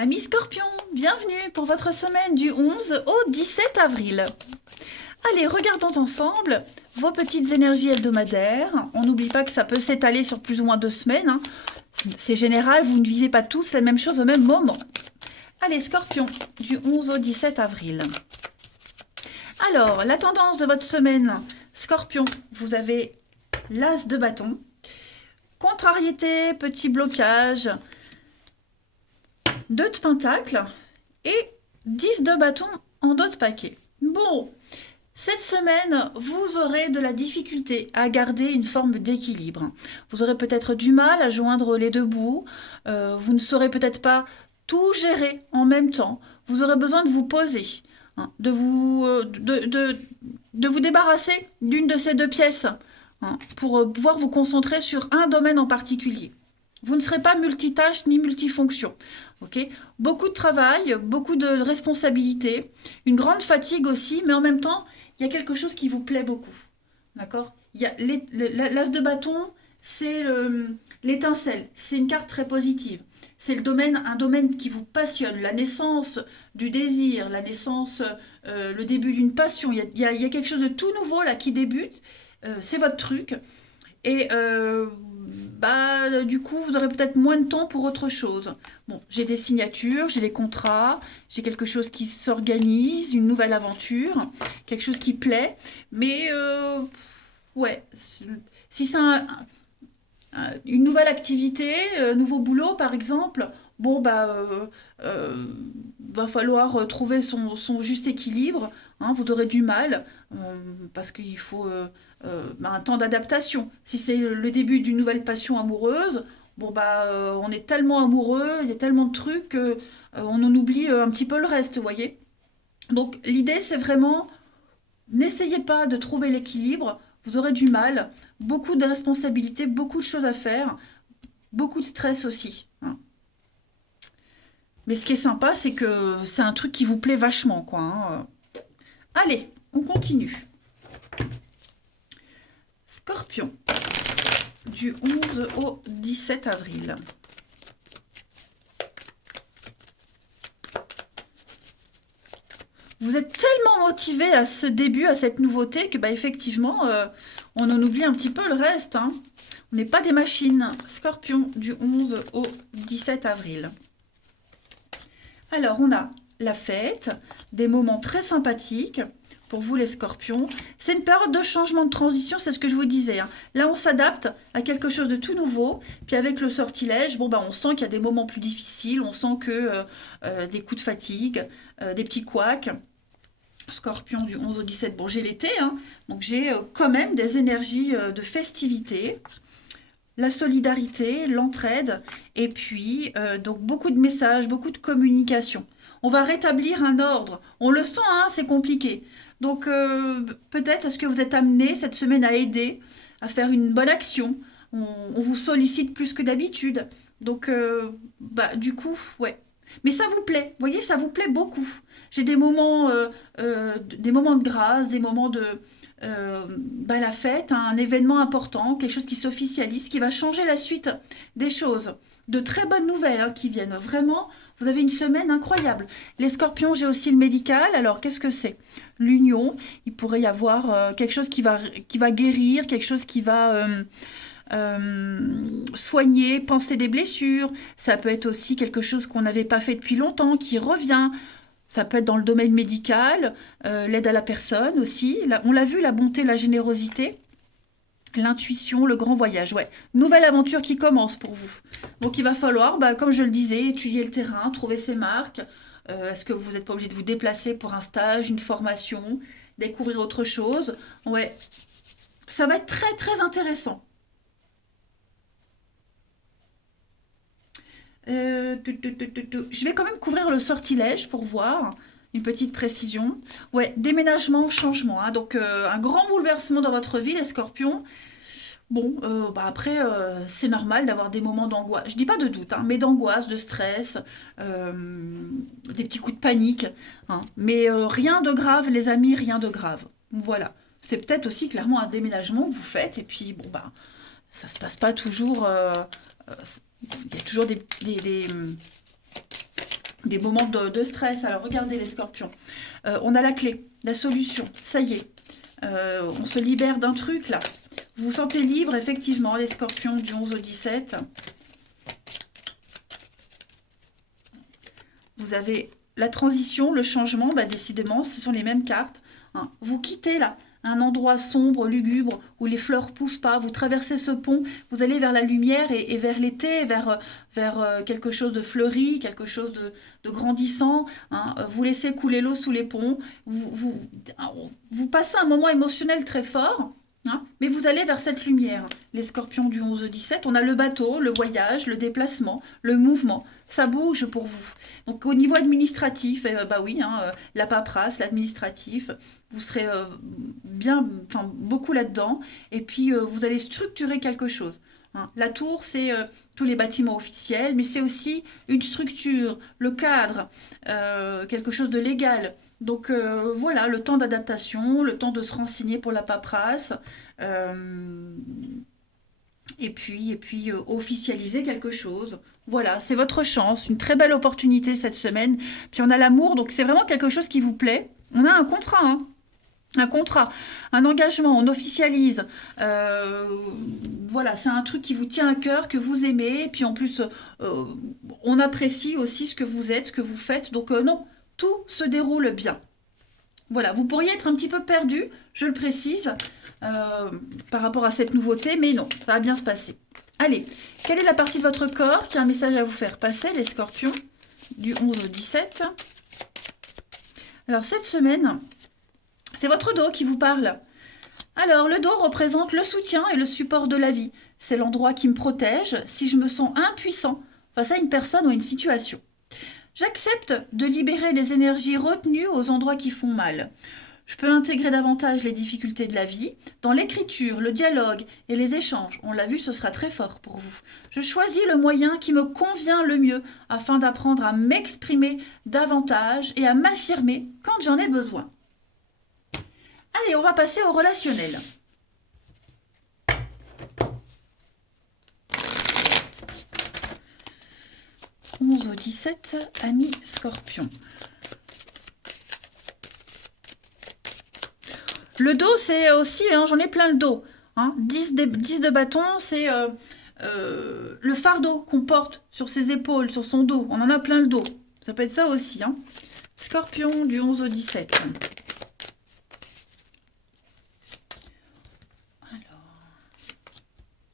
Amis Scorpion, bienvenue pour votre semaine du 11 au 17 avril. Allez, regardons ensemble vos petites énergies hebdomadaires. On n'oublie pas que ça peut s'étaler sur plus ou moins 2 semaines, hein. C'est général, vous ne vivez pas tous la même chose au même moment. Allez, Scorpion, du 11 au 17 avril. Alors, la tendance de votre semaine, Scorpion, vous avez l'as de bâton. Contrariété, petit blocage, 2 de pentacle et 10 de bâton en dos de paquet. Bon, cette semaine, vous aurez de la difficulté à garder une forme d'équilibre. Vous aurez peut-être du mal à joindre les deux bouts. Vous ne saurez peut-être pas tout gérer en même temps. Vous aurez besoin de vous poser, hein, de vous débarrasser d'une de ces deux pièces, hein, pour pouvoir vous concentrer sur un domaine en particulier. Vous ne serez pas multitâche ni multifonction. Okay, beaucoup de travail, beaucoup de responsabilités, une grande fatigue aussi, mais en même temps, il y a quelque chose qui vous plaît beaucoup. D'accord? Il y a l'as de bâton, c'est l'étincelle, c'est une carte très positive. C'est un domaine qui vous passionne, la naissance du désir, la naissance, le début d'une passion. Il y a quelque chose de tout nouveau là qui débute, c'est votre truc. Et du coup, vous aurez peut-être moins de temps pour autre chose. Bon, j'ai des signatures, j'ai des contrats, j'ai quelque chose qui s'organise, une nouvelle aventure, quelque chose qui plaît. Mais ouais, si c'est une nouvelle activité, un nouveau boulot par exemple, bon va falloir trouver son juste équilibre, hein, vous aurez du mal parce qu'il faut un temps d'adaptation. Si c'est le début d'une nouvelle passion amoureuse, on est tellement amoureux, il y a tellement de trucs que on en oublie un petit peu le reste, vous voyez. Donc l'idée c'est vraiment n'essayez pas de trouver l'équilibre, vous aurez du mal, beaucoup de responsabilités, beaucoup de choses à faire, beaucoup de stress aussi, hein. Mais ce qui est sympa, c'est que c'est un truc qui vous plaît vachement, quoi, hein. Allez, on continue. Scorpion, du 11 au 17 avril. Vous êtes tellement motivé à ce début, à cette nouveauté, que effectivement, on en oublie un petit peu le reste, hein. On n'est pas des machines. Scorpion, du 11 au 17 avril. Alors, on a la fête, des moments très sympathiques pour vous les scorpions. C'est une période de changement, de transition, c'est ce que je vous disais, hein. Là, on s'adapte à quelque chose de tout nouveau. Puis avec le sortilège, on sent qu'il y a des moments plus difficiles, on sent que des coups de fatigue, des petits couacs. Scorpion du 11 au 17, bon j'ai l'été, hein, donc j'ai quand même des énergies de festivité, la solidarité, l'entraide, et puis donc beaucoup de messages, beaucoup de communication. On va rétablir un ordre. On le sent, hein, c'est compliqué. Donc peut-être est-ce que vous êtes amené cette semaine à aider, à faire une bonne action. On vous sollicite plus que d'habitude. Donc du coup, ouais. Mais ça vous plaît, vous voyez, ça vous plaît beaucoup. J'ai des moments de grâce, des moments de la fête, un événement important, quelque chose qui s'officialise, qui va changer la suite des choses. De très bonnes nouvelles, hein, qui viennent. Vraiment, vous avez une semaine incroyable. Les scorpions, j'ai aussi le médical. Alors, qu'est-ce que c'est? L'union. Il pourrait y avoir quelque chose qui va guérir, quelque chose qui va soigner, panser des blessures. Ça peut être aussi quelque chose qu'on n'avait pas fait depuis longtemps, qui revient. Ça peut être dans le domaine médical, l'aide à la personne aussi. Là, on l'a vu, la bonté, la générosité. L'intuition, le grand voyage, ouais. Nouvelle aventure qui commence pour vous. Donc il va falloir, comme je le disais, étudier le terrain, trouver ses marques. Est-ce que vous n'êtes pas obligé de vous déplacer pour un stage, une formation, découvrir autre chose? Ouais, ça va être très très intéressant. Je vais quand même couvrir le sortilège pour voir une petite précision. Ouais, déménagement, changement, hein. Donc un grand bouleversement dans votre vie, les scorpions. Bon, après, c'est normal d'avoir des moments d'angoisse. Je dis pas de doute, hein, mais d'angoisse, de stress, des petits coups de panique, hein. Mais rien de grave, les amis, rien de grave. Voilà. C'est peut-être aussi clairement un déménagement que vous faites, et puis ça se passe pas toujours. Il y a toujours des moments de stress. Alors, regardez les scorpions. On a la clé, la solution. Ça y est. On se libère d'un truc, là. Vous vous sentez libre, effectivement, les scorpions du 11 au 17. Vous avez la transition, le changement, bah, décidément, ce sont les mêmes cartes. Hein. Vous quittez, là, un endroit sombre, lugubre, où les fleurs poussent pas. Vous traversez ce pont, vous allez vers la lumière et vers l'été, vers quelque chose de fleuri, quelque chose de grandissant. Hein. Vous laissez couler l'eau sous les ponts. Vous passez un moment émotionnel très fort. Hein, mais vous allez vers cette lumière. Les scorpions du 11-17, on a le bateau, le voyage, le déplacement, le mouvement. Ça bouge pour vous. Donc au niveau administratif, bah oui, hein, la paperasse, l'administratif, vous serez beaucoup là-dedans. Et puis vous allez structurer quelque chose. Hein. La tour, c'est tous les bâtiments officiels, mais c'est aussi une structure, le cadre, quelque chose de légal. Donc voilà, le temps d'adaptation, le temps de se renseigner pour la paperasse, et puis officialiser quelque chose. Voilà, c'est votre chance, une très belle opportunité cette semaine. Puis on a l'amour, donc c'est vraiment quelque chose qui vous plaît. On a un contrat, hein. Un contrat, un engagement, on officialise. Voilà, c'est un truc qui vous tient à cœur, que vous aimez. Et puis en plus, on apprécie aussi ce que vous êtes, ce que vous faites. Donc non, tout se déroule bien. Voilà, vous pourriez être un petit peu perdu, je le précise, par rapport à cette nouveauté, mais non, ça va bien se passer. Allez, quelle est la partie de votre corps qui a un message à vous faire passer, les scorpions, du 11 au 17? Alors, cette semaine, c'est votre dos qui vous parle. Alors, le dos représente le soutien et le support de la vie. C'est l'endroit qui me protège si je me sens impuissant face à une personne ou une situation. J'accepte de libérer les énergies retenues aux endroits qui font mal. Je peux intégrer davantage les difficultés de la vie dans l'écriture, le dialogue et les échanges. On l'a vu, ce sera très fort pour vous. Je choisis le moyen qui me convient le mieux afin d'apprendre à m'exprimer davantage et à m'affirmer quand j'en ai besoin. Allez, on va passer au relationnel. « 11 au 17, amis Scorpion. Le dos, c'est aussi, hein, j'en ai plein le dos. Hein, 10 de bâton, c'est le fardeau qu'on porte sur ses épaules, sur son dos. On en a plein le dos. Ça peut être ça aussi. Hein. Scorpion du 11 au 17.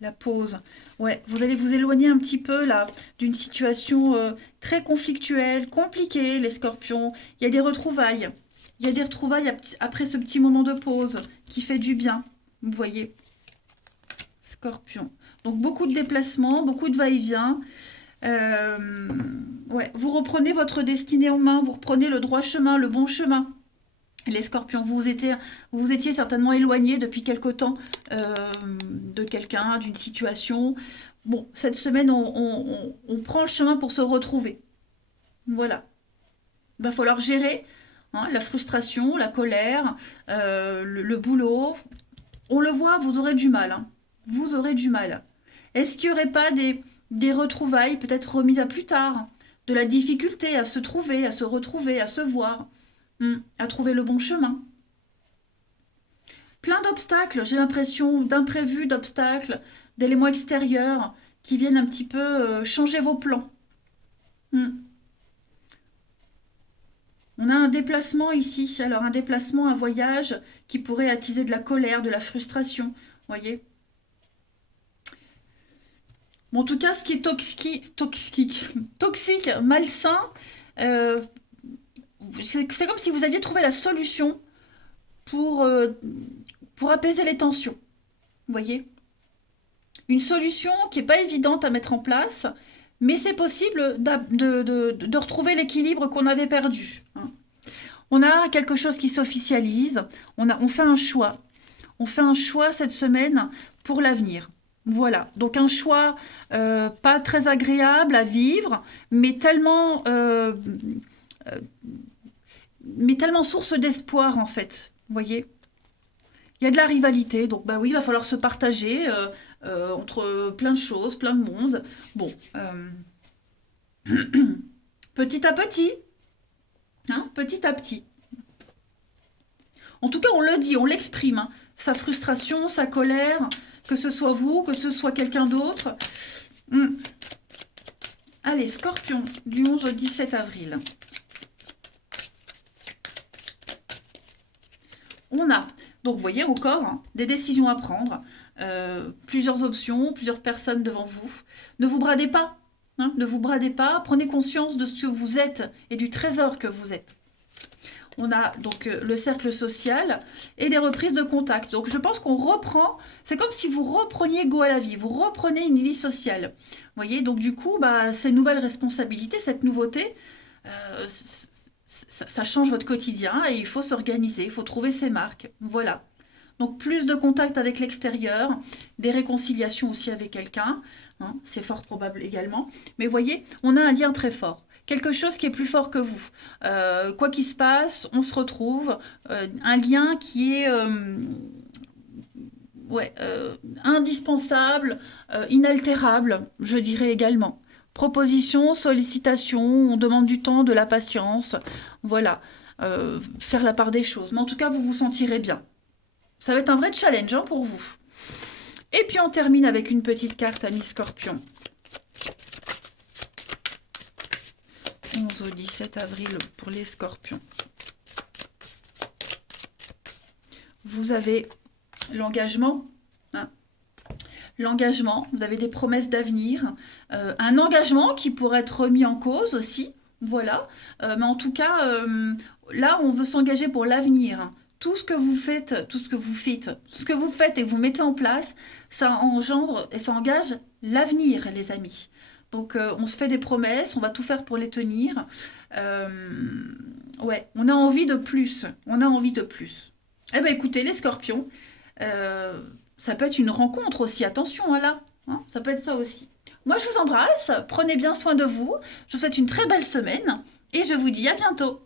La pause. Ouais, vous allez vous éloigner un petit peu là d'une situation très conflictuelle, compliquée, les scorpions. Il y a des retrouvailles. Il y a des retrouvailles après ce petit moment de pause qui fait du bien. Vous voyez. Scorpion. Donc beaucoup de déplacements, beaucoup de va-et-vient. Ouais, vous reprenez votre destinée en main, vous reprenez le droit chemin, le bon chemin. Les scorpions, vous étiez certainement éloignés depuis quelque temps de quelqu'un, d'une situation. Bon, cette semaine, on prend le chemin pour se retrouver. Voilà. Il va falloir gérer hein, la frustration, la colère, le boulot. On le voit, vous aurez du mal. Hein. Vous aurez du mal. Est-ce qu'il n'y aurait pas des retrouvailles, peut-être remises à plus tard, de la difficulté à se trouver, à se retrouver, à se voir à trouver le bon chemin. Plein d'obstacles, j'ai l'impression, d'imprévus, d'obstacles, d'éléments extérieurs qui viennent un petit peu changer vos plans. On a un déplacement ici, alors un déplacement, un voyage qui pourrait attiser de la colère, de la frustration, voyez. Bon, en tout cas, ce qui est toxique, malsain, c'est comme si vous aviez trouvé la solution pour apaiser les tensions. Vous voyez? Une solution qui n'est pas évidente à mettre en place, mais c'est possible de retrouver l'équilibre qu'on avait perdu. Hein. On a quelque chose qui s'officialise, on fait un choix. On fait un choix cette semaine pour l'avenir. Voilà, donc un choix pas très agréable à vivre, mais tellement source d'espoir en fait, vous voyez. Il y a de la rivalité, donc bah oui, il va falloir se partager entre plein de choses, plein de monde. Bon, petit à petit. Hein, petit à petit. En tout cas, on le dit, on l'exprime. Hein. Sa frustration, sa colère, que ce soit vous, que ce soit quelqu'un d'autre. Allez, Scorpion, du 11 au 17 avril. On a, donc vous voyez encore, hein, des décisions à prendre, plusieurs options, plusieurs personnes devant vous. Ne vous bradez pas, hein, ne vous bradez pas, prenez conscience de ce que vous êtes et du trésor que vous êtes. On a donc le cercle social et des reprises de contact. Donc je pense qu'on reprend, c'est comme si vous repreniez goût à la vie, vous reprenez une vie sociale. Vous voyez, donc du coup, bah, ces nouvelles responsabilités, cette nouveauté, ça change votre quotidien et il faut s'organiser, il faut trouver ses marques. Voilà. Donc plus de contact avec l'extérieur, des réconciliations aussi avec quelqu'un, hein, c'est fort probable également. Mais voyez, on a un lien très fort. Quelque chose qui est plus fort que vous. Quoi qu'il se passe, on se retrouve. Un lien qui est indispensable, inaltérable, je dirais également. Proposition, sollicitation, on demande du temps, de la patience. Voilà, faire la part des choses. Mais en tout cas, vous vous sentirez bien. Ça va être un vrai challenge hein, pour vous. Et puis on termine avec une petite carte à mi-scorpion. 11 au 17 avril pour les scorpions. Vous avez l'engagement. Hein, l'engagement, vous avez des promesses d'avenir. Un engagement qui pourrait être remis en cause aussi. Voilà. Mais en tout cas, là, on veut s'engager pour l'avenir. Tout ce que vous faites et que vous mettez en place, ça engendre et ça engage l'avenir, les amis. Donc, on se fait des promesses, on va tout faire pour les tenir. Ouais, on a envie de plus. On a envie de plus. Eh bien, écoutez, les scorpions, ça peut être une rencontre aussi. Attention, là. Hein, ça peut être ça aussi. Moi, je vous embrasse. Prenez bien soin de vous. Je vous souhaite une très belle semaine. Et je vous dis à bientôt.